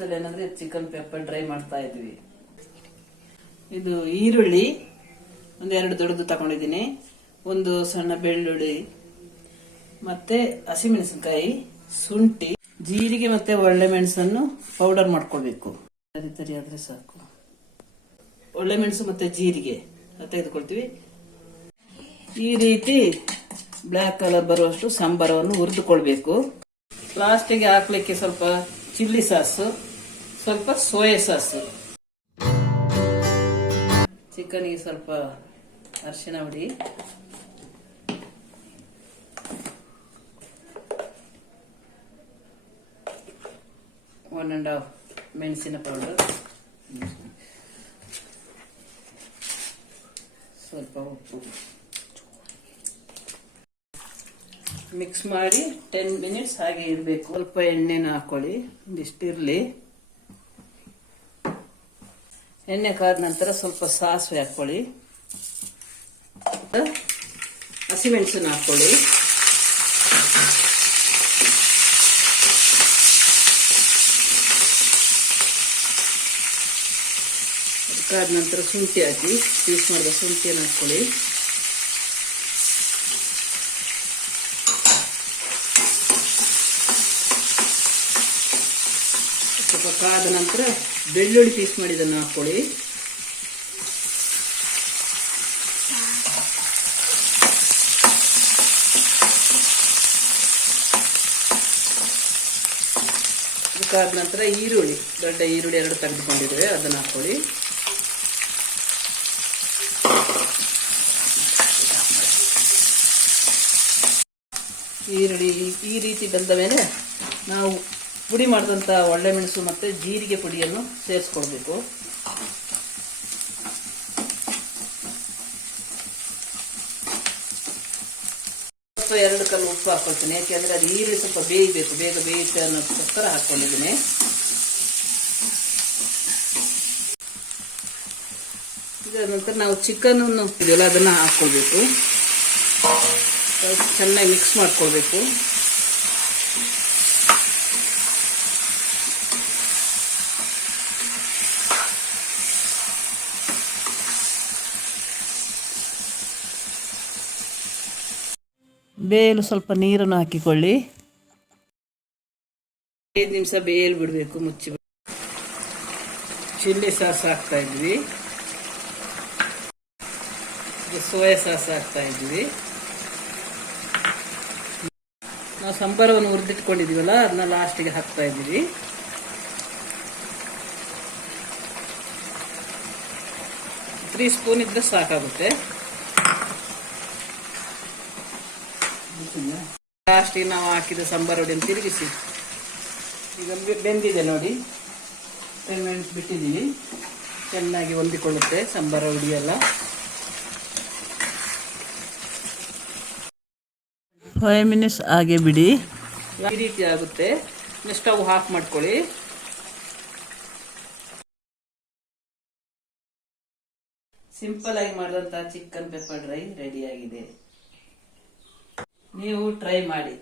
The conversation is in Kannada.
ದಿವಸದಲ್ಲಿ ಏನಂದ್ರೆ ಚಿಕನ್ ಪೆಪ್ಪರ್ ಡ್ರೈ ಮಾಡ್ತಾ ಇದ್ವಿ. ಇದು ಈರುಳ್ಳಿ ಒಂದು 2 ದೊಡ್ಡದು ತಗೊಂಡಿದ್ದೀನಿ, ಒಂದು ಸಣ್ಣ ಬೆಳ್ಳುಳ್ಳಿ, ಮತ್ತೆ ಹಸಿಮೆಣಸಿನಕಾಯಿ, ಶುಂಠಿ, ಜೀರಿಗೆ ಮತ್ತೆ ಒಳ್ಳೆ ಮೆಣಸನ್ನು ಪೌಡರ್ ಮಾಡ್ಕೊಳ್ಬೇಕು. ತರಿ ಆದ್ರೆ ಸಾಕು. ಒಳ್ಳೆ ಮೆಣಸು ಮತ್ತೆ ಜೀರಿಗೆ ತೆಗೆದುಕೊಳ್ತೀವಿ. ಈ ರೀತಿ ಬ್ಲ್ಯಾಕ್ ಕಲರ್ ಬರುವಷ್ಟು ಸಾಂಬಾರವನ್ನು ಹುರಿದುಕೊಳ್ಬೇಕು. ಲಾಸ್ಟಿಗೆ ಹಾಕ್ಲಿಕ್ಕೆ ಸ್ವಲ್ಪ ಚಿಲ್ಲಿ ಸಾಸು, ಸ್ವಲ್ಪ ಸೋಯಾ ಸಾಸು, ಚಿಕನ್ಗೆ ಸ್ವಲ್ಪ ಅರಿಶಿನ ಹುಡಿ, ಒನ್ ಅಂಡ್ ಹಾಫ್ ಮೆಣಸಿನ ಪೌಡರ್, ಸ್ವಲ್ಪ ಉಪ್ಪು ಮಿಕ್ಸ್ ಮಾಡಿ 10 ಮಿನಿಟ್ಸ್ ಹಾಗೆ ಇರಬೇಕು. ಸ್ವಲ್ಪ ಎಣ್ಣೆನ ಹಾಕೊಳ್ಳಿ, ಇಷ್ಟಿರ್ಲಿ. ಎಣ್ಣೆ ಕಾದ ನಂತರ ಸ್ವಲ್ಪ ಸಾಸಿವೆ ಹಾಕೊಳ್ಳಿ, ಹಸಿಮೆಣಸನ್ನು ಹಾಕೊಳ್ಳಿ, ಕಾದ ನಂತರ ಶುಂಠಿ ಹಾಕಿ, ಪೀಸ್ ಮಾಡಿದ ಶುಂಠಿಯನ್ನು ಹಾಕೊಳ್ಳಿ. ಸ್ವಲ್ಪ ಕಾದ ನಂತರ ಬೆಳ್ಳುಳ್ಳಿ ಪೀಸ್ ಮಾಡಿದ್ದನ್ನು ಹಾಕೊಳ್ಳಿ. ಕಾದ ನಂತರ ಈರುಳ್ಳಿ, ದೊಡ್ಡ ಈರುಳ್ಳಿ 2 ತೆಗೆದುಕೊಂಡಿದ್ದೇವೆ, ಅದನ್ನು ಹಾಕೊಳ್ಳಿ. ಈರುಳ್ಳಿ ಈ ರೀತಿ ಬಂದ ಮೇಲೆ ನಾವು ಪುಡಿ ಮಾಡಿದಂಥ ಒಳ್ಳೆ ಮೆಣಸು ಮತ್ತು ಜೀರಿಗೆ ಪುಡಿಯನ್ನು ಸೇರಿಸ್ಕೊಳ್ಬೇಕು. ಸ್ವಲ್ಪ 2 ಕಲ್ಲು ಉಪ್ಪು ಹಾಕೊಳ್ತೀನಿ, ಯಾಕೆಂದರೆ ಅದು ಈರುಳ್ಳಿ ಸ್ವಲ್ಪ ಬೇಯಬೇಕು, ಬೇಗ ಬೇಯುತ್ತೆ ಅನ್ನೋದಕ್ಕೋಸ್ಕರ ಹಾಕ್ಕೊಂಡಿದ್ದೀನಿ. ಇದಾದ ನಂತರ ನಾವು ಚಿಕನ್ ಇದೆಲ್ಲ ಅದನ್ನು ಹಾಕ್ಕೊಳ್ಬೇಕು, ಚೆನ್ನಾಗಿ ಮಿಕ್ಸ್ ಮಾಡ್ಕೊಳ್ಬೇಕು. ಬೇಯಲು ಸ್ವಲ್ಪ ನೀರನ್ನು ಹಾಕಿಕೊಳ್ಳಿ. 5 ನಿಮಿಷ ಬೇಯಲು ಬಿಡಬೇಕು, ಮುಚ್ಚಿ. ಚಿಲ್ಲಿ ಸಾಸ್ ಹಾಕ್ತಾ ಇದ್ವಿ, ಸೋಯಾ ಸಾಸ್ ಹಾಕ್ತಾ ಇದ್ವಿ. ನಾವು ಸಾಂಬಾರವನ್ನು ಹುರಿದಿಟ್ಕೊಂಡಿದೀವಲ್ಲ, ಅದನ್ನ ಲಾಸ್ಟಿಗೆ ಹಾಕ್ತಾ ಇದ್ದೀವಿ. ತ್ರೀ ಸ್ಪೂನ್ ಇದ್ರೆ ಸಾಕಾಗುತ್ತೆ. ಲಾಸ್ಟಿಗೆ ನಾವು ಹಾಕಿದ ಸಾಂಬಾರ್ ಹುಡಿಯನ್ನು ತಿರುಗಿಸಿ, ಈಗ ಬೆಂದಿದೆ ನೋಡಿ, 10 ಮಿನಿಟ್ಸ್ ಬಿಟ್ಟಿದ್ದೀವಿ. ಚೆನ್ನಾಗಿ ಹೊಂದಿಕೊಳ್ಳುತ್ತೆ ಸಾಂಬಾರ ಹುಡಿಯೆಲ್ಲ. 5 ಮಿನಿಟ್ಸ್ ಹಾಗೆ ಬಿಡಿ, ಈ ರೀತಿ ಆಗುತ್ತೆ. ಸ್ಟವ್ ಆಫ್ ಮಾಡ್ಕೊಳ್ಳಿ. ಸಿಂಪಲ್ ಆಗಿ ಮಾಡಿದಂತಹ ಚಿಕನ್ ಪೆಪ್ಪರ್ ಡ್ರೈ ರೆಡಿ ಆಗಿದೆ. ನೀವು ಟ್ರೈ ಮಾಡಿ.